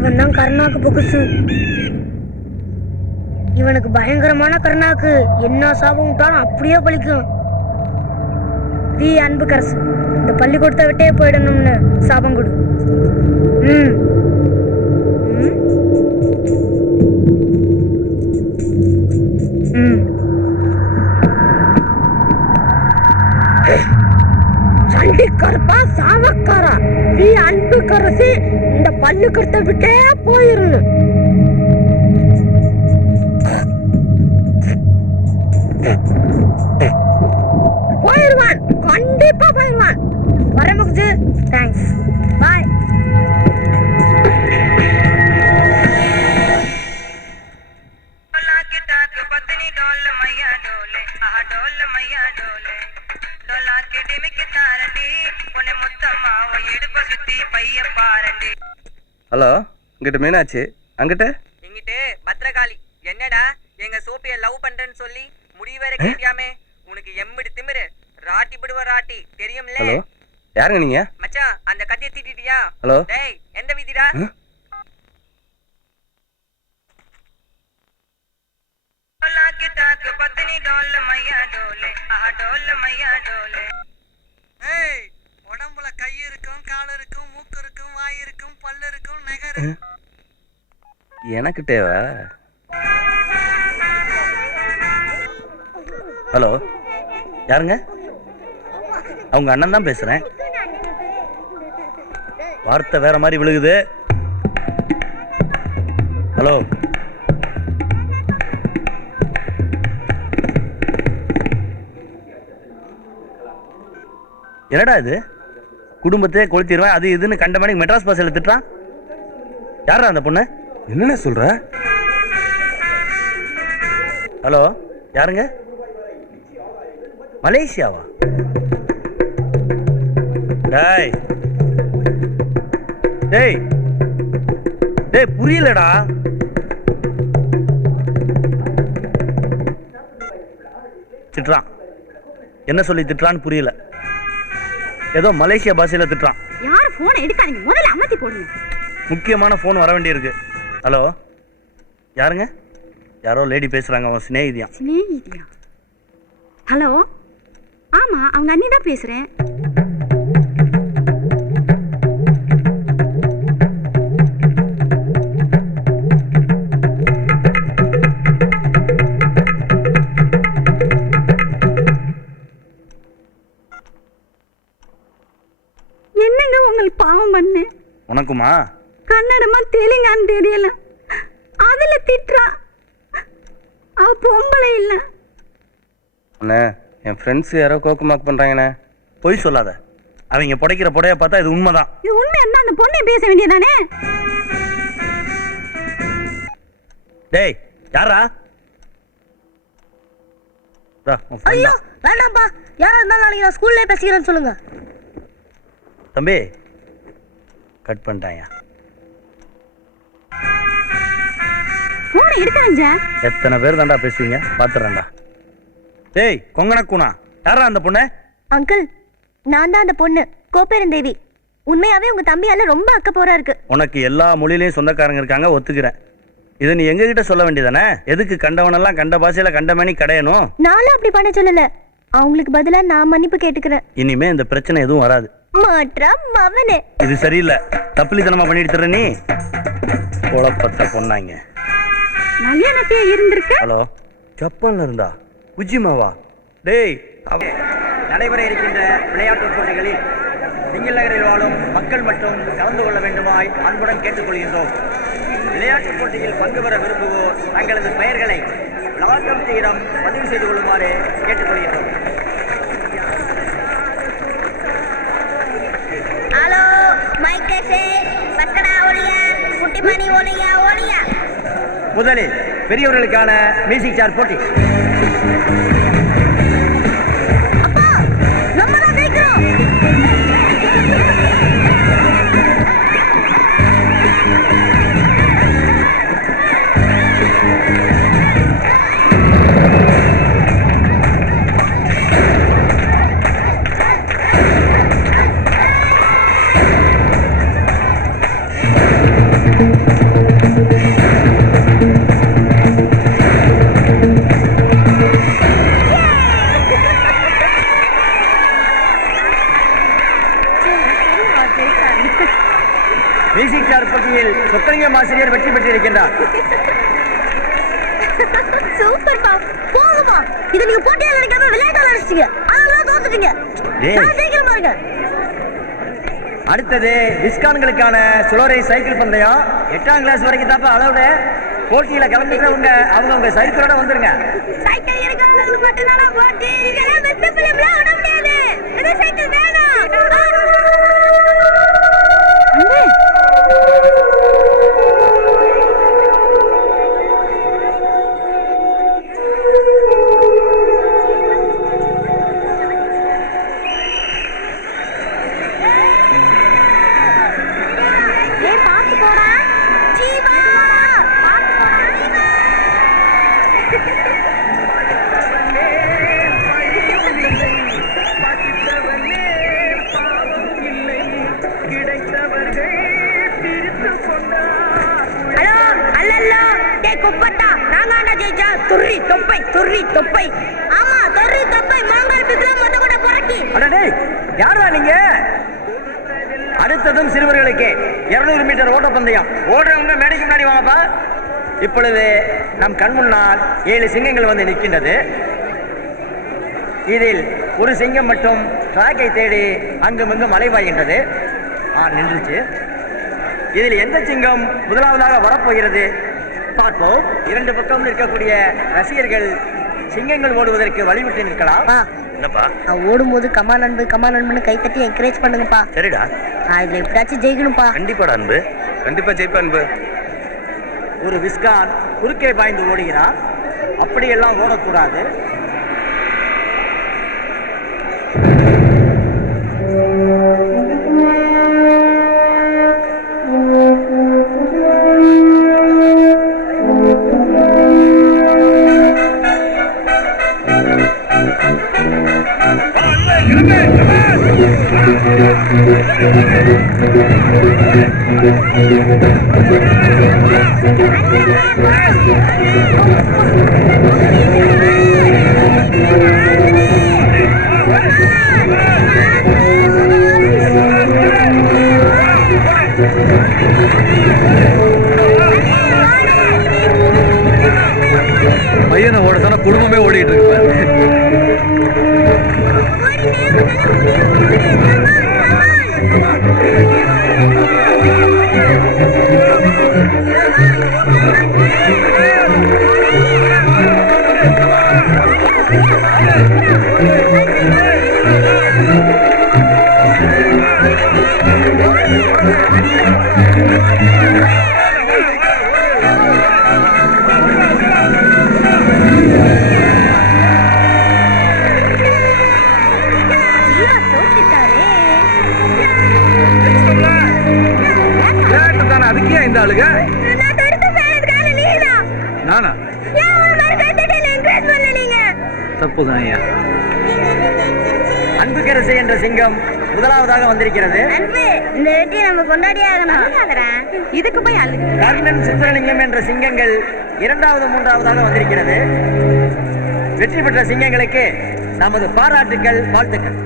இவன் தான் கருணாக்கு புகுசு. இவனுக்கு பயங்கரமான கருணாக்கு என்ன சாபம் விட்டாலும் அப்படியே பலிக்கும். வி அன்புக்கரசு, இந்த பள்ளிக்கூடத்தை விட்டே போயிடணும்னு சாபம் கொடு. சண்டிக்கருப்பா சாவக்காரா, வி அன்புக்கரசு இந்த பள்ளிக்கூடத்தை விட்டே போயிடணும். போயிடுவான், கண்டிப்பா போயிடுவான். வர முகுஜு, தேங்க்ஸ், பாய். ஹலோ, இங்கிட்ட மீனாட்சி, அங்கிட்ட இங்கிட்டு பத்ரகாளி. என்னடா எங்க சோப்பிய லவ் பண்றேன்னு சொல்லி முடிவேற கேட்டியாமே? உனக்கு எம்மிடு திமிரு, ராட்டி பிடுவ ராட்டி தெரியும்ல. ஹலோ, யாருங்க நீங்க? மச்சான், அந்த கட்டிய தீட்டிட்டியா? ஹலோ, டேய், எந்த வீதிடா? உடம்புல கை இருக்கும், கால் இருக்கும், மூக்கு இருக்கும், வாய் இருக்கும், பல்லு இருக்கும், நகரு. எனக்கிட்டேவா? ஹலோ, யாருங்க? அவங்க அண்ணன் தான் பேசுறேன். வார்த்தை வேற மாதிரி விழுகுது. ஹலோ, என்னடா இது? குடும்பத்தையே கொளுத்திடுவேன் அது இதுன்னு கண்ட மணிக்கு மெட்ராஸ் பாஸில் திட்டுறான். யாரா அந்த பொண்ணு? என்னென்ன சொல்ற? ஹலோ, யாருங்க? மலேசியாவா? டேய் டேய் டேய், புரியலடா. திட்டுறான். என்ன சொல்லி திட்டுறான்னு புரியல. ஏதோ மலேசியா பாஷையில திட்டுறான். யார் போனை எடுக்காதீங்க, முதல்ல அமர்த்தி போடுங்க. முக்கியமான போன் வர வேண்டியிருக்கு. ஹலோ, யாருங்க? யாரோ லேடி பேசுறாங்க. அவன் சிநேகிதியா? சிநேகிதியா? ஹலோ, ஆமா, அவங்க அண்ணி தான் பேசுறேன். என்னங்க உங்களுக்கு பாவம் பண்ணு? உனக்குமா? கன்னடமா தெலுங்கான்னு தெரியல, அதுல திட்டுறா. அவ பொம்பளை இல்ல. அண்ணே, என் ஃப்ரெண்ட்ஸ் யாரோ கோக்குமாக் பண்றாங்கண்ணே. பொய் சொல்லாத. அவங்க புடைக்கிற புடைய பார்த்தா இது உண்மைதான். இது உண்மை என்ன? அந்த பொண்ணை பேச வேண்டியதானே? டேய், யாரா? ஐயோ வேண்டாம்ப்பா, யாரா இருந்தாலும் நாளைக்கு நான் ஸ்கூல்ல பேசிக்கிறேன்னு சொல்லுங்க. தம்பி, கட் பண்ணிட்டாயா? போனை எடுக்காங்க. எத்தனை பேர் தாண்டா பேசுவீங்க? பாத்துறேன்டா. டேய் கொங்கணக்குனா, யாரா அந்த பொண்ணு? அங்கிள், நான் தான் அந்த பொண்ணு, கோப்பெருந்தேவி. உண்மையாவே உங்க தம்பியால ரொம்ப அக்கப்போரா இருக்கு. உனக்கு எல்லா மொழியிலையும் சொந்தக்காரங்க இருக்காங்க, ஒத்துக்கிறேன். இதை நீ எங்க கிட்ட சொல்ல வேண்டியதானே? எதுக்கு கண்டவனெல்லாம் கண்ட பாஷையில கண்டமணி கடையணும்? நானும் அப்படி பண்ண சொல்லல, அவங்களுக்கு பதிலா நான் மன்னிப்பு கேட்டுக்கிறேன். இனிமே இந்த பிரச்சனை எதுவும் வராது. மாற்றம் மவனே. இது சரியில்லை. தப்புலித்தனமா பண்ணிட்டு தர நீ. குழப்பத்தை பொண்ணாங்க. கல்யாணத்தையே இருந்திருக்க. ஹலோ, ஜப்பான்ல இருந்தா உஜிமாவா? டேய், நடைபெற இருக்கின்ற விளையாட்டுப் போட்டிகளில் திங்கள் நகரில் வாழும் மக்கள் மட்டும் கலந்து கொள்ள வேண்டுமாய் அன்புடன் கேட்டுக்கொள்கின்றோம். விளையாட்டுப் போட்டியில் பங்கு பெற விரும்புவோர் தங்களது பெயர்களை விளாட் கமிட்டியிடம் பதிவு செய்து கொள்ளுமாறு கேட்டுக்கொள்கிறோம். ஹலோ, மைக் டெஸ்ட், பக்கடா ஒளியா, குட்டிமணி ஒளியா ஒளியா. முதலில் பெரியவர்களுக்கான மியூசிக் சேர் போட்டி. அப்பா, நம்ம தான் ஜெயிக்கிறோம். மியூசிக் ஸ்டார் போட்டியில் சொக்கலிங்கம் ஆசிரியர் வெற்றி பெற்றிருக்கின்றார். சூப்பர் பா. போங்கப்பா. இது நீங்க போட்டியா நினைக்காம விளையாட்டா நினைச்சீங்க. அதனால தோத்துட்டீங்க. நான் ஜெயிக்கிறேன் பாருங்க. அடுத்தது டிஸ்கான்களுக்கான சுழரை சைக்கிள் பந்தயம். 8ஆம் கிளாஸ் வரைக்கும் தாப்பா அளவுட போட்டியில கலந்துக்கிறவங்க அவங்க சைக்கிளோட வந்துருங்க. சைக்கிள் எடுக்கிறவங்களுக்கு மட்டும்தானா போட்டி? இதெல்லாம் வெட்ட பிள்ளைங்களா விட முடியாது. இந்த சைக்கிள் வேணும். தொப்பை. ஆமா, தொர்ரி தொப்பை மாங்காய் பிக்ல மொத்த கூட பொறக்கி. அடடே, யாரா நீங்க? அடுத்ததும் சிறுவர்களுக்கு 200 மீட்டர் ஓட்ட பந்தயம். ஓடுறவங்க மேடைக்கு முன்னாடி வாங்கப்பா. இப்பொழுது நம் கண் முன்னால் 7 சிங்கங்கள் வந்து நிற்கின்றது. இதில் ஒரு சிங்கம் மட்டும் ட்ராக்கை தேடி அங்குமிங்கும் அலைவாய்கின்றது. நின்றுச்சு. இதில் எந்த சிங்கம் முதலாவதாக வரப்போகிறது பார்ப்போம். 2 பக்கம் இருக்கக்கூடிய ரசிகர்கள் சிங்கங்கள் ஓடுவதற்கு வழிவிட்டு நிற்கலாம். என்னப்பா? நான் ஓடும்போது கமான் அன்புன்னு கை தட்டி என்கரேஜ் பண்ணுங்கப்பா. சரிடா, நான் இதுல எப்படியாச்சும் ஜெயிக்கணும்ப்பா. கண்டிப்பாடா அன்பு, கண்டிப்பா ஜெயிப்பா அன்பு. ஒரு விஸ்கான் குறுக்கே பாய்ந்து ஓடுகிறான். அப்படியெல்லாம் ஓடக்கூடாது. பையனை ஓட சொன்னா குடும்பமே ஓடிட்டு இருக்கு. அதுக்கே இந்த ஆளுங்க நானா தப்புதான் ஐயா. அன்புக்கரசு என்ற சிங்கம் முதலாவதாக வந்திருக்கிறது. இந்த வெற்றியை நம்ம கொண்டாடியே ஆகணும். இதுக்கு போய் கர்ணன் சித்திரலிங்கம் என்ற சிங்கங்கள் 2வது 3வதாக வந்திருக்கிறது. வெற்றி பெற்ற சிங்கங்களுக்கு நமது பாராட்டுக்கள், வாழ்த்துக்கள்.